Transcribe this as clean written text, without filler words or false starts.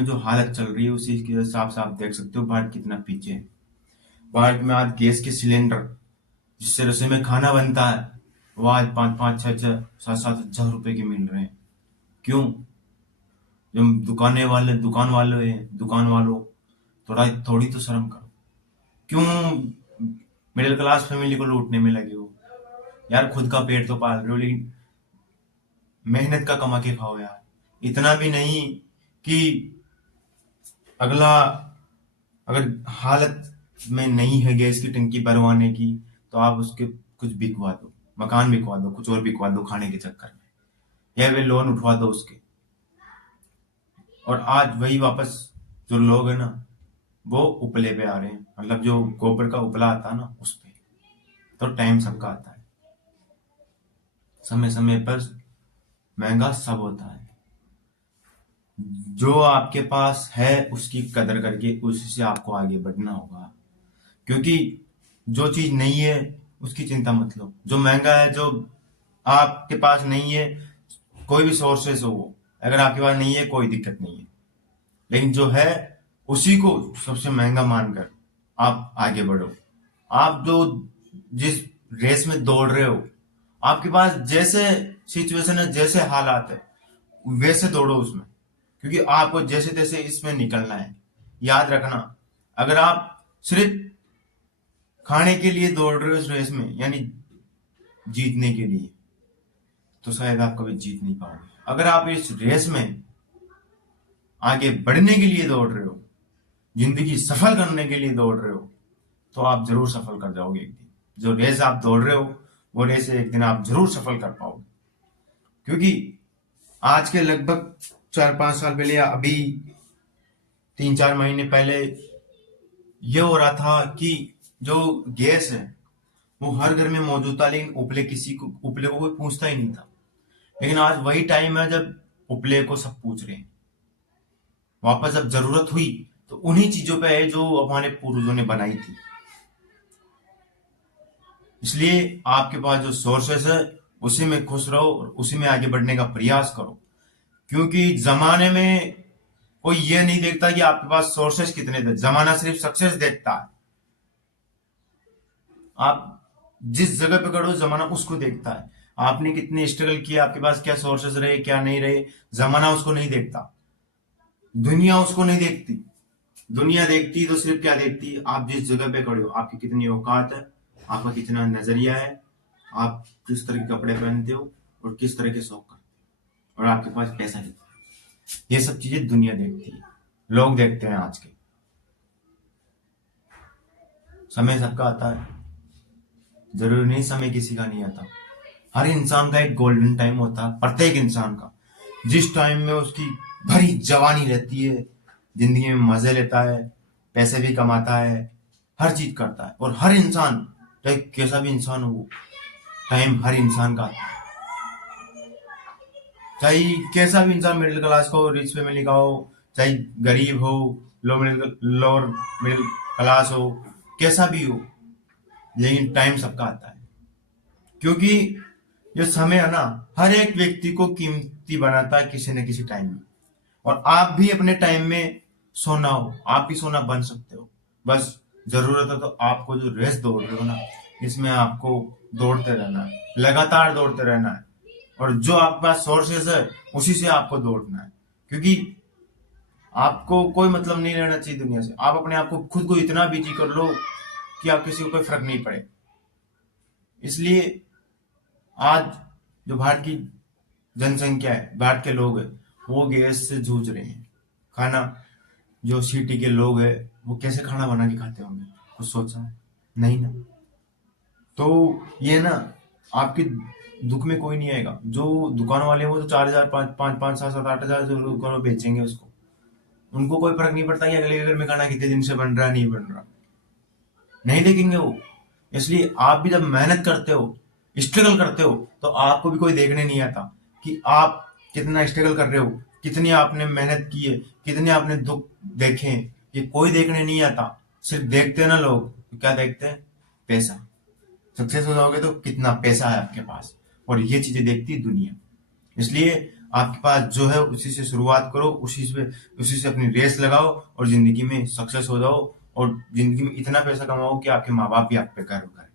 में जो हालत चल रही है उसी के हिसाब से आप देख सकते हो भारत कितना पीछे है। भारत में आज गैस के सिलेंडर जिससे रसोई में खाना बनता है वो आज 5-5, 6-6, 7-7 हजार रुपए के मिल रहे हैं। क्यों? जो दुकान वालों थोड़ा थोड़ी तो शर्म करो। क्यों मिडिल क्लास फैमिली को लूटने में लगे हो? यार खुद का पेट तो पाल रहे हो, लेकिन मेहनत का कमा के खाओ यार। इतना भी नहीं कि अगला अगर हालत में नहीं है गैस की टंकी भरवाने की तो आप उसके कुछ बिकवा दो, मकान बिकवा दो, कुछ और बिकवा दो खाने के चक्कर में, या वे लोन उठवा दो उसके। और आज वही वापस जो लोग है ना वो उपले पे आ रहे हैं, मतलब जो गोबर का उपला आता है ना उस पे। तो टाइम सबका आता है, समय समय पर महंगा सब होता है। जो आपके पास है उसकी कदर करके उसी से आपको आगे बढ़ना होगा, क्योंकि जो चीज नहीं है उसकी चिंता मत लो। जो महंगा है, जो आपके पास नहीं है, कोई भी सोर्सेस हो वो, अगर आपके पास नहीं है कोई दिक्कत नहीं है, लेकिन जो है उसी को सबसे महंगा मानकर आप आगे बढ़ो। आप जो जिस रेस में दौड़ रहे हो, आपके पास जैसे सिचुएशन है, जैसे हालात है, वैसे दौड़ो उसमें, क्योंकि आपको जैसे तैसे इसमें निकलना है। याद रखना, अगर आप सिर्फ खाने के लिए दौड़ रहे हो इस रेस में, यानी जीतने के लिए, तो शायद आप कभी जीत नहीं पाओगे। अगर आप इस रेस में आगे बढ़ने के लिए दौड़ रहे हो, जिंदगी सफल करने के लिए दौड़ रहे हो, तो आप जरूर सफल कर जाओगे एक दिन। जो रेस आप दौड़ रहे हो वो रेस एक दिन आप जरूर सफल कर पाओगे। क्योंकि आज के लगभग 4-5 साल पहले या अभी 3-4 महीने पहले ये हो रहा था कि जो गैस है वो हर घर में मौजूद था, लेकिन उपले को कोई पूछता ही नहीं था। लेकिन आज वही टाइम है जब उपले को सब पूछ रहे हैं। वापस जब जरूरत हुई तो उन्हीं चीजों पे है जो हमारे पूर्वजों ने बनाई थी। इसलिए आपके पास जो सोर्सेस है उसी में खुश रहो और उसी में आगे बढ़ने का प्रयास करो, क्योंकि जमाने में कोई ये नहीं देखता कि आपके पास सोर्सेस कितने थे। जमाना सिर्फ सक्सेस देखता है। आप जिस जगह पे खड़े हो जमाना उसको देखता है। आपने कितने स्ट्रगल किए, आपके पास क्या सोर्सेस रहे क्या नहीं रहे, जमाना उसको नहीं देखता, दुनिया उसको नहीं देखती। दुनिया देखती तो सिर्फ क्या देखती, आप जिस जगह पे खड़े हो, आपकी कितनी औकात है, आपका कितना नजरिया है, आप किस तरह के कपड़े पहनते हो और किस तरह के शौक करते हो, और आपके पास पैसा कितना है। ये सब चीजें दुनिया देखती है, लोग देखते हैं आज के। समय सबका आता है, जरूरी नहीं समय किसी का नहीं आता। हर इंसान का एक गोल्डन टाइम होता है, प्रत्येक इंसान का, जिस टाइम में उसकी भरी जवानी रहती है, जिंदगी में मजे लेता है, पैसे भी कमाता है, हर चीज करता है। और हर इंसान, चाहे कैसा भी इंसान हो, टाइम हर इंसान का आता है। चाहे कैसा भी इंसान, मिडिल क्लास का हो, रिच फैमिली का हो, चाहे गरीब हो, लोअर मिडिल क्लास हो, कैसा भी हो, लेकिन टाइम सबका आता है। क्योंकि जो समय है ना हर एक व्यक्ति को कीमती बनाता है किसी न किसी टाइम में। और आप भी अपने टाइम में सोना हो, आप भी सोना बन सकते हो। बस जरूरत है तो आपको जो रेस दौड़ रहे हो ना, इसमें आपको दौड़ते रहना है, लगातार दौड़ते रहना है। और जो आपके पास सोर्सेस है उसी से आपको दौड़ना है, क्योंकि आपको कोई मतलब नहीं रहना चाहिए दुनिया से। आप अपने आप को खुद को इतना बिजी कर लो कि आप किसी को कोई फर्क नहीं पड़े। इसलिए आज जो भारत की जनसंख्या है, भारत के लोग हैं, वो गैस से जूझ रहे हैं। खाना, जो सिटी के लोग हैं वो कैसे खाना बना के खाते होंगे, कुछ सोचा है? नहीं ना। तो ये ना, आपके दुख में कोई नहीं आएगा। जो दुकान वाले हैं वो तो 4,000, 5,500, 7,000, 8,000 जो दुकान में बेचेंगे उसको, उनको कोई फर्क नहीं पड़ता कि अगले घर में खाना कितने दिन से बन रहा है नहीं बन रहा, नहीं देखेंगे वो। इसलिए आप भी जब मेहनत करते हो, स्ट्रगल करते हो, तो आपको भी कोई देखने नहीं आता कि आप कितना स्ट्रगल कर रहे हो, कितनी आपने मेहनत की है, कितने आपने दुख देखे हैं। ये कोई देखने नहीं आता। सिर्फ देखते हैं ना लोग, तो क्या देखते हैं? पैसा। सक्सेस हो जाओगे तो कितना पैसा है आपके पास, और ये चीजें देखती है दुनिया। इसलिए आपके पास जो है उसी से शुरुआत करो, उसी से अपनी रेस लगाओ और जिंदगी में सक्सेस हो जाओ और जिंदगी में इतना पैसा कमाओ कि आपके माँ बाप भी आप पे गर्व करें।